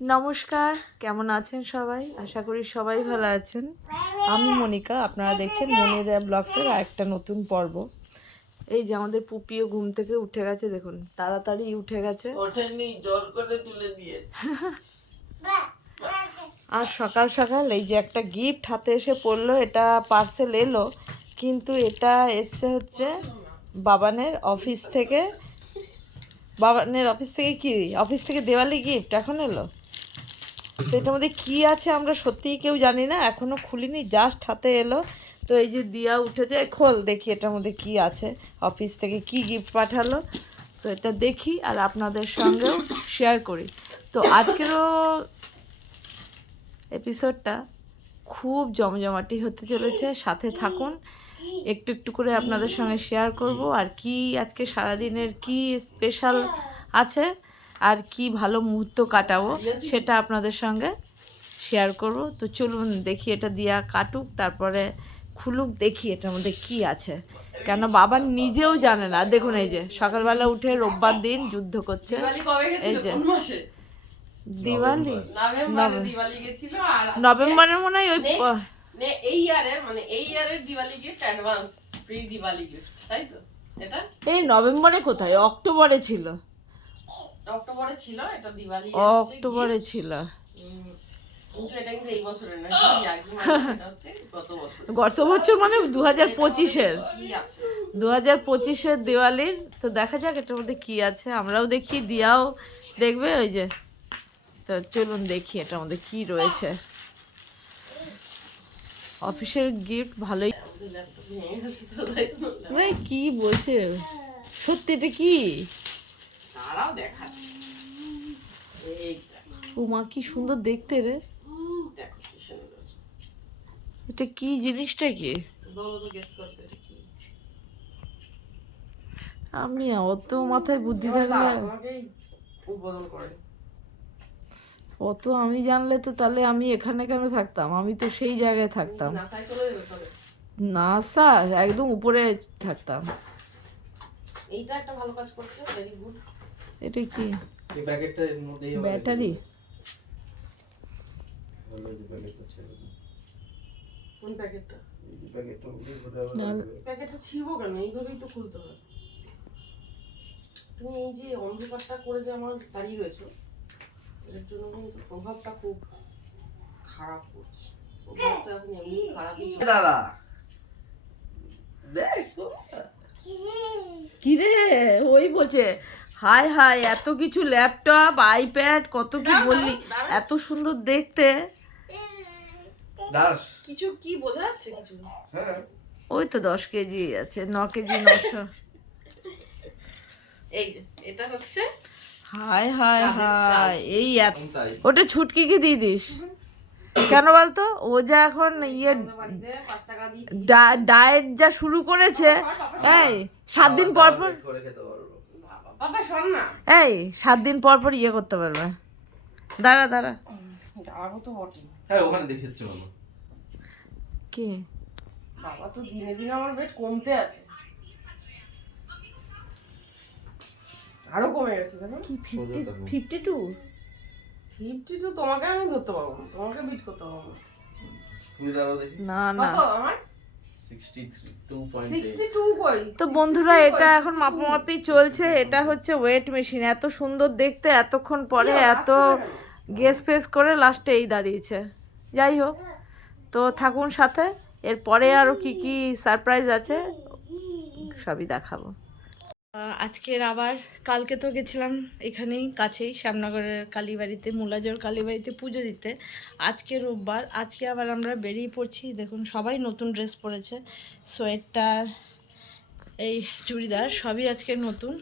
নমস্কার, কেমন আছেন সবাই? আশা করি সবাই ভালো আছেন। আমি মনিকা, আপনারা দেখছেন মনিরা ব্লগসের আরেকটা নতুন পর্ব। এই যে আমাদের পুপিও ঘুম থেকে উঠে গেছে, দেখুন তাড়াতাড়ি উঠে গেছে। ওঠেনি, জোর করে তুলে দিয়ে। আর সকাল সকাল এই যে একটা গিফট হাতে এসে পড়লো, এটা পার্সেল এলো, কিন্তু এটা এসছে হচ্ছে বাবানের অফিস থেকে। বাবানের অফিস থেকে কি? অফিস থেকে দেওয়ালি গিফট এখন এলো। তো এটার মধ্যে কী আছে আমরা সত্যিই কেউ জানি না, এখনও খুলিনি, জাস্ট হাতে এলো। তো এই যে দিয়া উঠেছে, খোল দেখি এটার মধ্যে কি আছে, অফিস থেকে কি গিফট পাঠালো। তো এটা দেখি আর আপনাদের সঙ্গেও শেয়ার করি। তো আজকেরও এপিসোডটা খুব জমজমাটি হতে চলেছে, সাথে থাকুন, একটু একটু করে আপনাদের সঙ্গে শেয়ার করব। আর কি আজকে সারাদিনের কি স্পেশাল আছে আর কি ভালো মুহূর্ত কাটাবো সেটা আপনাদের সঙ্গে শেয়ার করব। তো চলুন দেখি, এটা দিয়া কাটুক, তারপরে খুলুক, দেখি এটার মধ্যে কি আছে, কেন বাবা নিজেও জানে না। দেখুন এই যে সকালবেলা উঠে রোববার দিন যুদ্ধ করছে। এই যে দিওয়ালি নভেম্বরের মনে হয় ওই এই ইয়ারের মানে এই ইয়ারের Diwali gift advance pre Diwali gift, তাই তো? এটা এই নভেম্বরে কোথায়, অক্টোবরে ছিল। অক্টোবরে ছিল, এটা দিওয়ালি অক্টোবরে ছিল। কিন্তু এটা কিন্তু এই বছরের না, এটা হচ্ছে গত বছর মানে 2025-এর, 2025-এর দিওয়ালির। তো দেখা যাক এটার মধ্যে কি আছে, আমরাও দেখি, দিয়াও দেখবে। ওই যে, তো চলুন দেখি এটার মধ্যে কি রয়েছে। অফিসের গিফট ভালোই। কি বলছে সত্যি, এটা কি? তারাও দেখাচ্ছে। উমা কি সুন্দর দেখতে রে। দেখো কি সুন্দর। এটা কি জিনিসটা? কি বলো তো, গেস করতে এটা কি? আমি অত মাথায় বুদ্ধি থাকলে উদ্বোধন করে অত আমি জানলে তো তাহলে আমি এখানে কেন থাকতাম, আমি তো সেই জায়গায় থাকতাম, নাসা একদম উপরে থাকতাম। এইটা একটা ভালো কাজ করছে, ভেরি গুড। এটা কি? এই প্যাকেটটা এর মধ্যেই ব্যাটারি? ভালো এই প্যাকেটটা ছেড়ে দাও। কোন প্যাকেটটা? এই প্যাকেটটা প্যাকেটটা ছিড়বো কেন? এইভাবেই তো খুলতে হয়। তুমি এই যে অন্ধকারটা করে যে আমার দাঁড়িয়ে রয়েছো, এর জন্য কিন্তু প্রভাবটা খুব খারাপ পড়ছে। প্রভাবটা এখন এমনি খারাপই চলছে। দাদা দেখো কি রে, ওই বলছে হায় হায় এত কিছু, ল্যাপটপ, আইপ্যাড, কত কি বললি, এত সুন্দর দেখতে। দাস কিছু কি বোঝা যাচ্ছে কিছু? হ্যাঁ ওই তো 10 কেজি আছে, 9 কেজি 900। এই যে এটা হচ্ছে, হায় হায় হায়, এই ওটা ছুটকিকে দিয়ে দিস কেন বলতো? ও যা এখন ইয়ে ডায়েট যা শুরু করেছে, এই 7 দিন পর পর, বাবা শোন না, এই 7 দিন পর পর ইয়ে করতে পারবে। দাঁড়া দাঁড়া, দাঁড়াবো তো বটে। হ্যাঁ ওখানে দেখেছি বাবা। কি বাবা তো দিনে দিনে আমার ওয়েট কমতে আছে, আরো কমে গেছে। দেখো কি 52? 52 তোমাকে আমি ধরতে পারবো না, তোমাকে বিট করতে পারবো না। তুমি দাঁড়াও দেখি। না না, কত আমার? 62 কই? তো বন্ধুরা এটা এখন মাপামাপি চলছে। এটা হচ্ছে ওয়েট মেশিন, এত সুন্দর দেখতে, এতক্ষণ পরে এত গেস ফেস করে লাস্টে এই দাঁড়িয়েছে। যাই হোক, তো থাকুন সাথে, এরপরে আরও কি কি সারপ্রাইজ আছে সবই দেখাবো। আজকের আবার, কালকে তো গেছিলাম এখানেই কাছেই শ্যামনগরের কালীবাড়িতে, মুলাজোর কালীবাড়িতে পুজো দিতে। আজকে রোববার, আজকে আবার আমরা বেরিয়ে পড়ছি। দেখুন সবাই নতুন ড্রেস পরেছে, সোয়েটার, এই চুড়িদার সবই আজকে নতুন।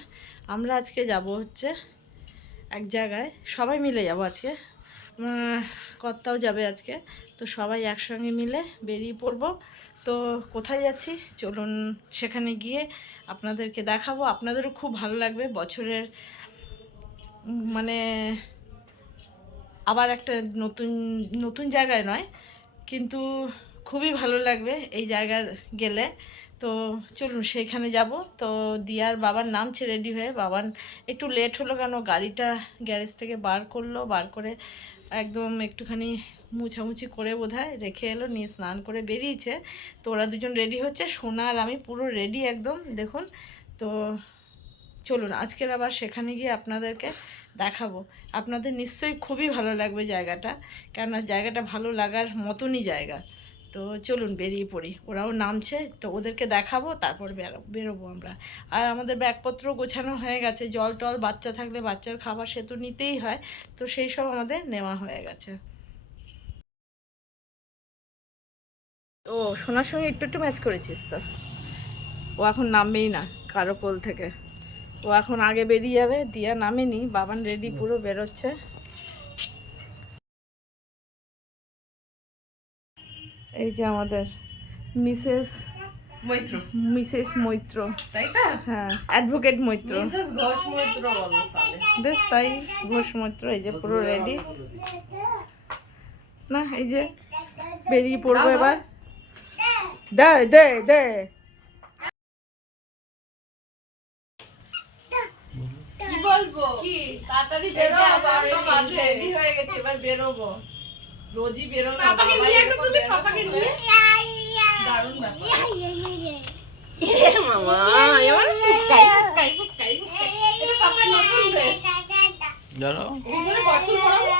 আমরা আজকে যাব হচ্ছে এক জায়গায়, সবাই মিলে যাব আজকে, কর্তাও যাবে আজকে। তো সবাই একসঙ্গে মিলে বেরিয়ে পড়ব। তো কোথায় যাচ্ছি চলুন সেখানে গিয়ে আপনাদেরকে দেখাবো, আপনাদেরও খুব ভালো লাগবে। বছরের মানে আবার একটা নতুন নতুন জায়গায় নয়, কিন্তু খুবই ভালো লাগবে এই জায়গা গেলে। তো চলুন সেইখানে যাব। তো দিয়ার বাবার নামছে রেডি হয়ে, বাবার একটু লেট হলো কেন গাড়িটা গ্যারেজ থেকে বার করলো, বার করে একদম একটুখানি মুছামুছি করে বোধহয় রেখে এলো, নিয়ে স্নান করে বেরিয়েছে। তো ওরা দুজন রেডি হচ্ছে, সোনা আর আমি পুরো রেডি একদম দেখুন। তো চলুন আজকের আবার সেখানে গিয়ে আপনাদেরকে দেখাবো। আপনাদের নিশ্চয়ই খুবই ভালো লাগবে জায়গাটা, কেননা জায়গাটা ভালো লাগার মতনই জায়গা। তো চলুন বেরিয়ে পড়ি, ওরাও নামছে, তো ওদেরকে দেখাবো, তারপর বেরোবো আমরা। আর আমাদের ব্যাগপত্র গোছানো হয়ে গেছে, জল টল বাচ্চা থাকলে বাচ্চার খাবার সে তো নিতেই হয়, তো সেই সব আমাদের নেওয়া হয়ে গেছে। ও সোনার সঙ্গে একটু একটু ম্যাচ করেছিস তো। ও এখন নামবেই না কারো কোল থেকে, ও এখন আগে বেরিয়ে যাবে। দিয়া নামেনি, বাবান রেডি পুরো বেরোচ্ছে। এই যে আমাদের মিসেস মৈত্র, তাই না? হ্যাঁ অ্যাডভোকেট মৈত্র, মিসেস ঘোষ মৈত্র বলো তাহলে। বেশ তাই, ঘোষ মৈত্র। এই যে পুরো রেডি না, এই যে বেরিয়ে পড়বো এবার। দে দে দে কি বলবো? কি তাড়াতাড়ি বেরো, আবার মাঝে রেডি হয়ে গেছে, এবার বেরোবো। রোজই বেরোনো, পাপাকে নিয়ে তো তুমি, পাপাকে নিয়ে। দারুণ ব্যাপার। মামা এবার কাই এটা পাপার নতুন ড্রেস। জানো এগুলো বছর পরাবো।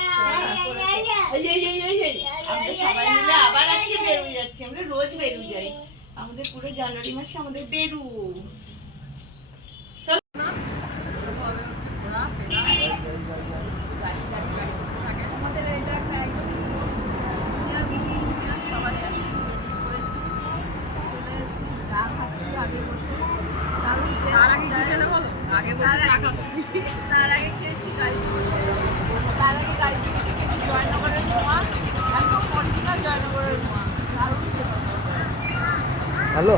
আমরা সবাই মিলে আবার আজকে বেরোয় যাচ্ছি, আমরা রোজ বেরোয় যাই, আমাদের পুরো জানুয়ারি মাসে আমাদের বেরু। তার আগে কি খেলে বলো? আগে বসে চা খাচ্ছি। তার আগে খেয়েছি গাড়িতে বসে, তার আগে গাড়িতে বসে খেয়েছি জয়নগরের মোয়া, একদম অরিজিনাল জয়নগরের মোয়া, দারুণ খেতে। হ্যালো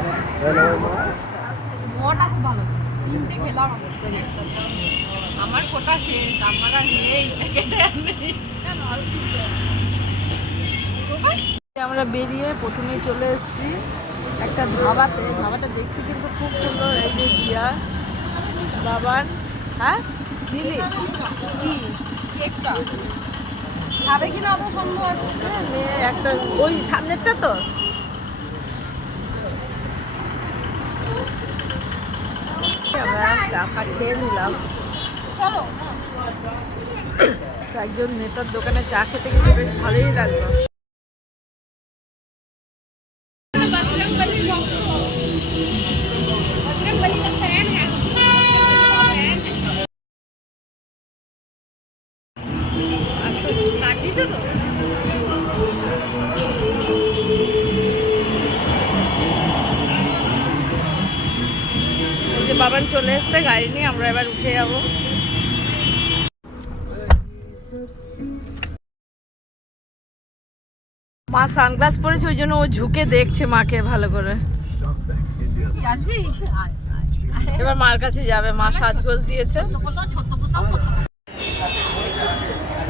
মোয়াটা খুব ভালো, 3টে খেলাম একসাথে। আমার কোটা শেষ, আমার আর নেই, প্যাকেটে আর নেই। কেন আর আমরা বেরিয়ে প্রথমেই চলে এসেছি একটা ধাবাতে। ধাবাটা দেখতে কিন্তু খুব সুন্দর। এই যে দিয়া বাবার, হ্যাঁ দিলি কি কেকটা খাবে কিনা অত সম্ভব আছে? মেয়ে একটা ওই সামনেরটা তো। আমরা চা ফা খেয়ে নিলাম। চলো তো একজন নেতার দোকানে চা খেতে কিন্তু বেশ ভালোই লাগলো। বাবান চলে এসছে গাড়ি নিয়ে, আমরা এবার উঠে যাব। মা সানগ্লাস পরেছে, ওই জন্য ও ঝুঁকে দেখছে মাকে ভালো করে। আসবি? এবার মার কাছে যাবে, মা সাজগোজ দিয়েছে।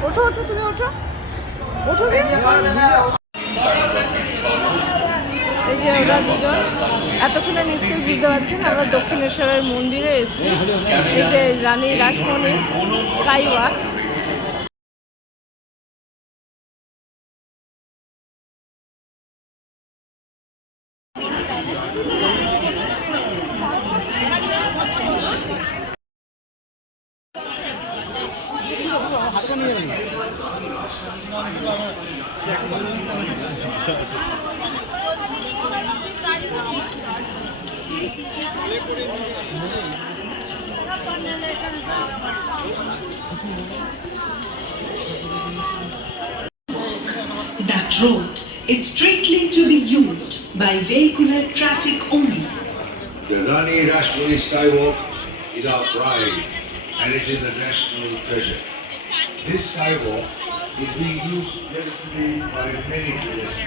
ওঠো ওঠো, তুমি ওঠো ওঠো। এই যে ওরা দুজন, এতক্ষণে নিশ্চয়ই বুঝতে পারছেন আমরা দক্ষিণেশ্বরের মন্দিরে এসেছি। এই যে Rani Rashmoni sky walk. That road, it's strictly to be used by vehicular traffic only. The Rani Rashmani Skywalk is our pride and it is a national treasure. This skywalk is being used regularly by many tourists.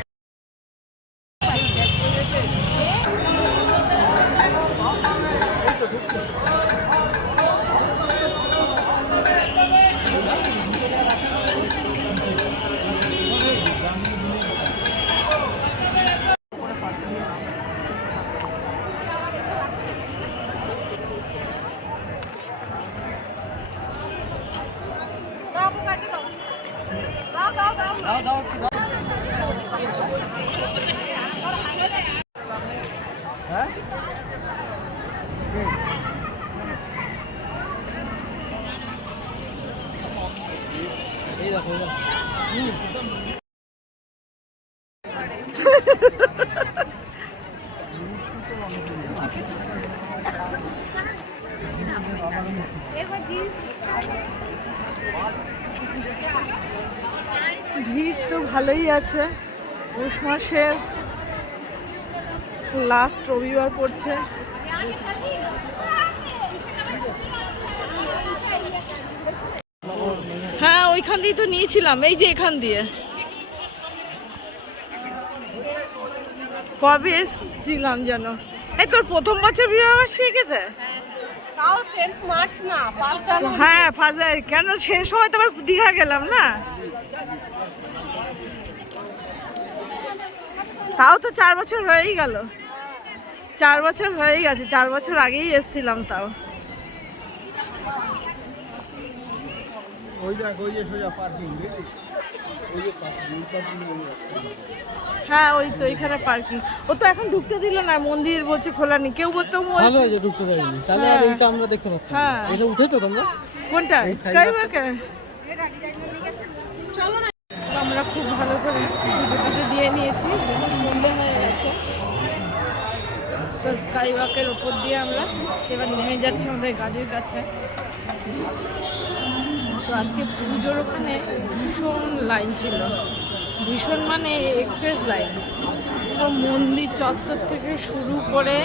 ভিড় তো ভালোই আছে, পৌষ মাসের last রবিবার পড়ছে। হ্যাঁ ওইখান দিয়ে তো নিয়েছিলাম, এই যে এখান দিয়ে। কবে এসেছিলাম যেন, এই তোর প্রথম বছর বিবাহবার্ষিকীতে? তাও 10 মার্চ না, 5 জানুয়ারি। হ্যাঁ ফাজাই, কেন সেই সময় তো আবার দীঘা গেলাম না, তাও তো 4 বছর হয়েই গেল, 4 বছর হয়ে গেছে, 4 বছর আগেই এসেছিলাম তাও। হ্যাঁ ওই তো এখানে পার্কিং, ও তো এখন ঢুকতে দিল না, মন্দির বলছে খোলা নেই, কেউ বলতো ভালো হয়েছে ঢুকতে দেয়নি, তাহলে আর এইটা আমরা দেখতে পাচ্ছি। হ্যাঁ এটা উঠেছো তোমরা? কোনটা? স্কাইওয়াকে? আমরা খুব ভালো করে পুজো টুজো দিয়ে নিয়েছি, দেখুন সন্ধে হয়ে গেছে। তো স্কাইওয়াকের ওপর দিয়ে আমরা এবার নেমে যাচ্ছি আমাদের গাড়ির কাছে। তো আজকে পুজোর ওখানে ভীষণ লাইন ছিল, ভীষণ মানে এক্সেস লাইন। পুরো মন্দির চত্বর থেকে শুরু করে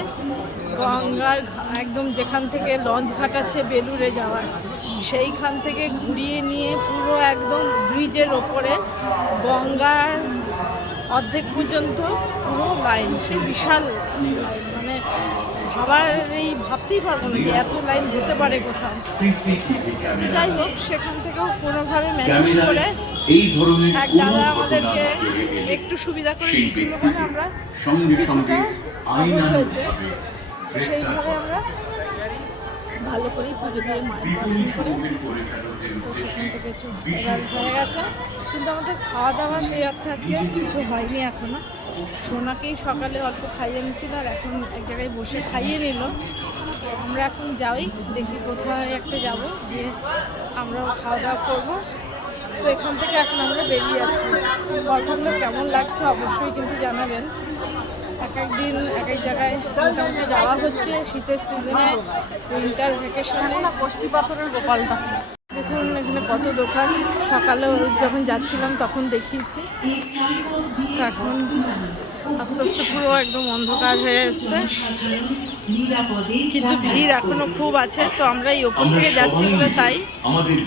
গঙ্গার একদম যেখান থেকে লঞ্চ ঘাট আছে বেলুড়ে যাওয়ার, সেইখান থেকে ঘুরিয়ে নিয়ে পুরো একদম ব্রিজের ওপরে গঙ্গার অর্ধেক পর্যন্ত পুরো লাইন, সে বিশাল লাইন, মানে ভাবতেই পারবো না যে এত লাইন হতে পারে কোথাও। যাই হোক, সেখান থেকেও কোনোভাবে ম্যানেজ করে এক দাদা আমাদেরকে একটু সুবিধা করে দিচ্ছিল বলে আমরা কিছুটা সহজ হয়েছে, সেইভাবে আমরা ভালো করেই পুজো দিয়ে মায়ের দর্শন করে তো সেখান থেকে এবার হয়ে গেছে। কিন্তু আমাদের খাওয়া দাওয়া সেই অর্থে আজকে কিছু হয়নি এখনো। সোনাকেই সকালে অল্প খাইয়ে নিচ্ছিল, আর এখন এক জায়গায় বসে খাইয়ে নিল। আমরা এখন যাই, দেখি কোথায় একটা যাব, গিয়ে আমরাও খাওয়া দাওয়া করবো। তো এখান থেকে এখন আমরা বেরিয়ে যাচ্ছি। গল্পগুলো কেমন লাগছে অবশ্যই কিন্তু জানাবেন। এক এক দিন এক এক জায়গায় মোটামুটি যাওয়া হচ্ছে শীতের সিজনে, উইন্টার ভ্যাকেশনে। কষ্টি পাথরের গোপালটা দেখুন এখানে কত দোকান, সকালে যখন যাচ্ছিলাম তখন দেখিয়েছি। তো এখন আস্তে আস্তে পুরো একদম অন্ধকার হয়ে এসছে, কিন্তু ভিড় এখনো খুব আছে। তো আমরা এই ওপর থেকে যাচ্ছি বলে তাই।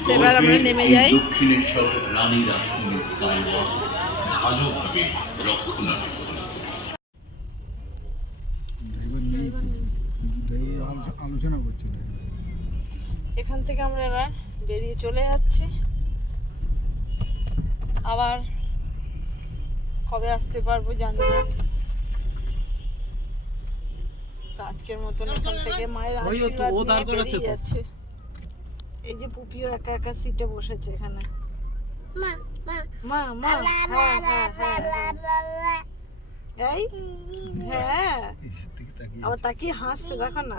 তো এবার আমরা নেমে যাই। এখান থেকে আমরা এবার বেরিয়ে চলে যাচ্ছি, আবার কবে আসতে পারবো জানি না। তো আজকের মতন এখান থেকে মায়ের আশীর্বাদ নিয়ে বেরিয়ে যাচ্ছে। এই যে পুপিও একা একা সিটে বসেছে এখানে। মা মা মা এই হ্যাঁ, আবার তাকিয়ে হাসছে, দেখো না।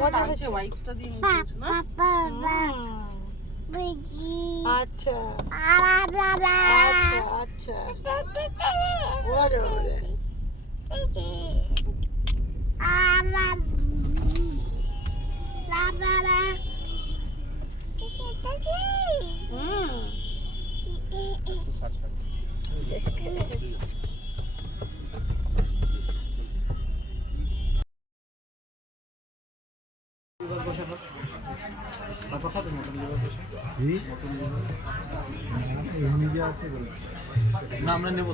মজা হচ্ছে, ওয়াইপসটা দিয়ে মুছে না। আচ্ছা আচ্ছা আচ্ছা, ওরে ওরে না আমরা নেবো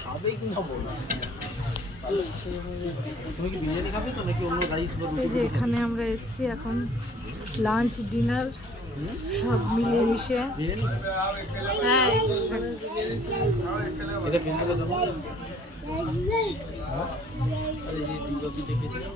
খাবে কি না বলো। তুমি কি বিরিয়ানি খাবে তো নাকি অন্য রাইস বা এই যে এখানে আমরা এসেছি এখন লাঞ্চ ডিনার সব মিলিয়ে মিশে। বিরিয়ানি হ্যাঁ এটা ফেলে দেবো। আরে এই দুর্গাপূজা দেখে দিলাম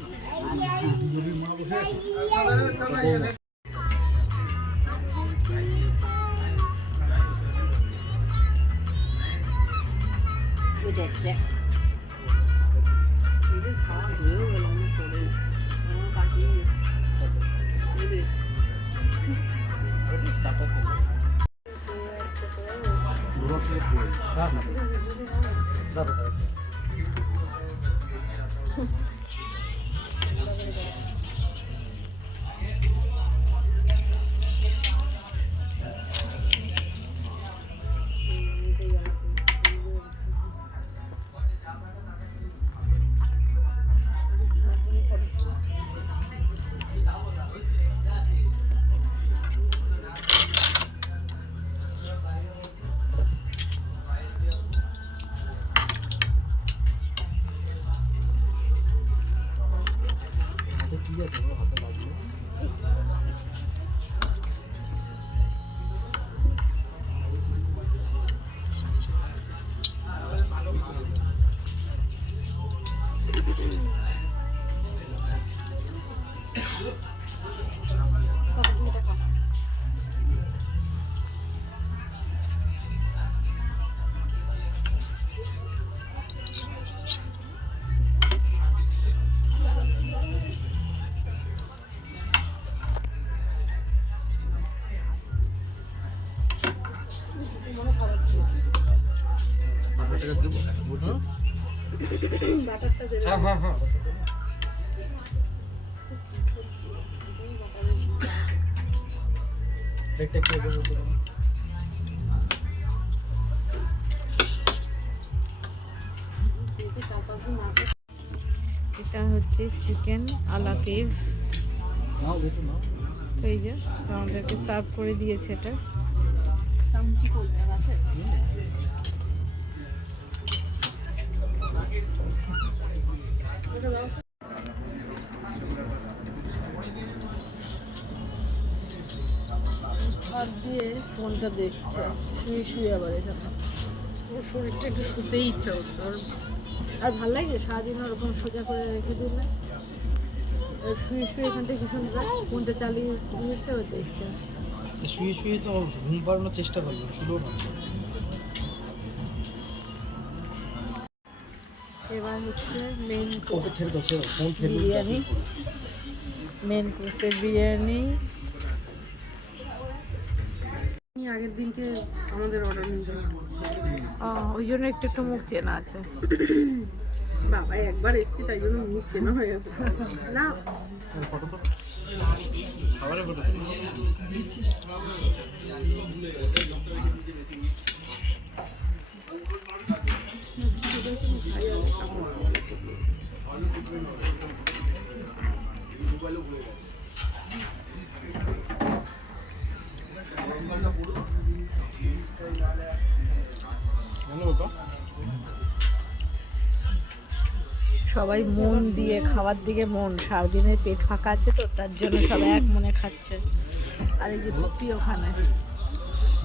হ্যাঁ হ্যাঁ হ্যাঁ একটা কি হবে এটা হচ্ছে চিকেন আলা কেভ। নাও দেখো নাও এই যে আমাদেরকে সার্ভ করে দিয়েছে এটা। হাত দিয়ে ফোনটা দেখছে শুয়ে শুয়ে আবার এখানে। ওর শরীরটা একটু শুতেই ইচ্ছা হচ্ছে ওর। আর ভাল লাগে সারাদিন ওরকম সোজা করে রেখে দিলে শুয়ে শুয়ে এখান থেকে ভীষণ ফোনটা চালিয়ে দিয়েছে ও দেখছে। শুয়ে শুয়ে তো ঘুম পাড়ানোর চেষ্টা করছে শুধু না। এবার হচ্ছে মেন ওকে ছেড়ে দাও ছেড়ে দাও ফোন ফেলে বিরিয়ানি, মেন কোর্সের বিরিয়ানি। আগের দিনকে আমাদের অর্ডার নিয়ে ওই জন্য একটু একটু মুখ চেনা আছে। বাবা একবার এসেছি তাই জন্য মুখ চেনা হয়ে গেছে না। ফটো তো খাবারের ফটো সবাই মন দিয়ে খাওয়ার দিকে মন, সারাদিনের পেট ফাঁকা আছে তো তার জন্য সবাই এক মনে খাচ্ছে। আর এই যে পপি ওখানে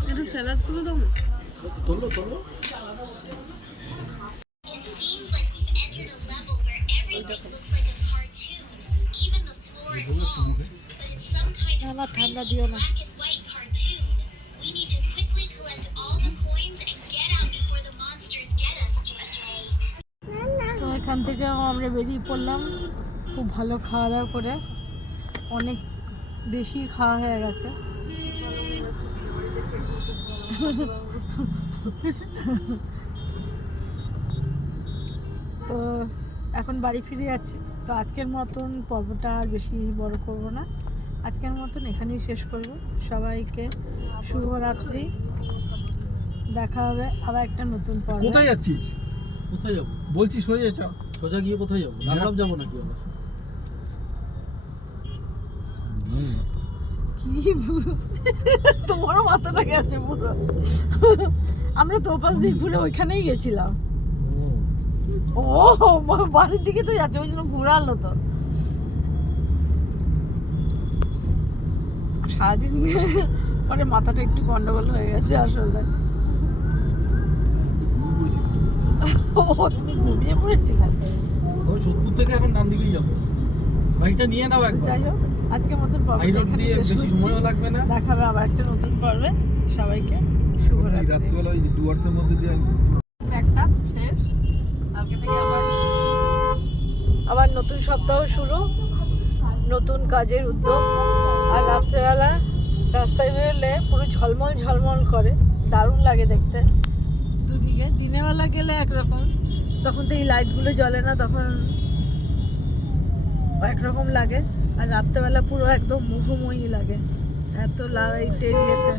একটু স্যালাড তুলে দাও না। তোলো তোলো না ঠান্ডা দিও না। তো এখান থেকে আমরা বেরিয়ে পড়লাম খুব ভালো খাওয়া দাওয়া করে, অনেক বেশি খাওয়া হয়ে গেছে। তো এখন বাড়ি ফিরে যাচ্ছি। তো আজকের মতন পর্বটা আর বেশি বড় করব না, আজকের মতন এখানেই শেষ করব। সবাইকে শুভরাত্রি, দেখা হবে আবার একটা নতুন পর্ব। কোথায় যাচ্ছিস? কোথায় যাবো বলছি? সোজা যাও। সোজা গিয়ে কোথায় যাবো? লাগাম যাবো নাকি আবার? কি তোমারও মাথাটা গেছে পুরো। আমরা তো পাশ দিয়ে ঘুরে ওইখানেই গেছিলাম। ও বাড়ির দিকে তো যাচ্ছে, ওই জন্য ঘুরালো তো। সারাদিন পরে মাথাটা একটু গন্ডগোল হয়ে গেছে আসলে। ও তুমি ঘুমিয়ে পড়েছিলে? ওই সোদপুর থেকে এখন ডান দিকেই যাবো, বাইকটা নিয়ে নাও তো একবার। যাই হোক, আজকের মতন হাই পর্বটা রোড এখানে দিয়ে শেষ বেশি করছি। সময়ও লাগবে না। দেখাবে আবার একটা নতুন পর্বে। সবাইকে এই শুভরাত্রি। রাত্রিবেলা ওই ডুয়ার্সের মধ্যে দিয়ে একটা শেষ, কালকে থেকে আবার নতুন সপ্তাহ শুরু, নতুন কাজের উদ্যোগ। আর রাত্রেবেলা রাস্তায় বেরোলে পুরো ঝলমল ঝলমল করে, দারুণ লাগে দেখতে দুদিকে। দিনের বেলা গেলে একরকম, তখন তো এই লাইটগুলো জ্বলে না, তখন একরকম লাগে। আর রাত্রেবেলা পুরো একদম মোহময়ী লাগে, এত লাইটের ইয়েতে।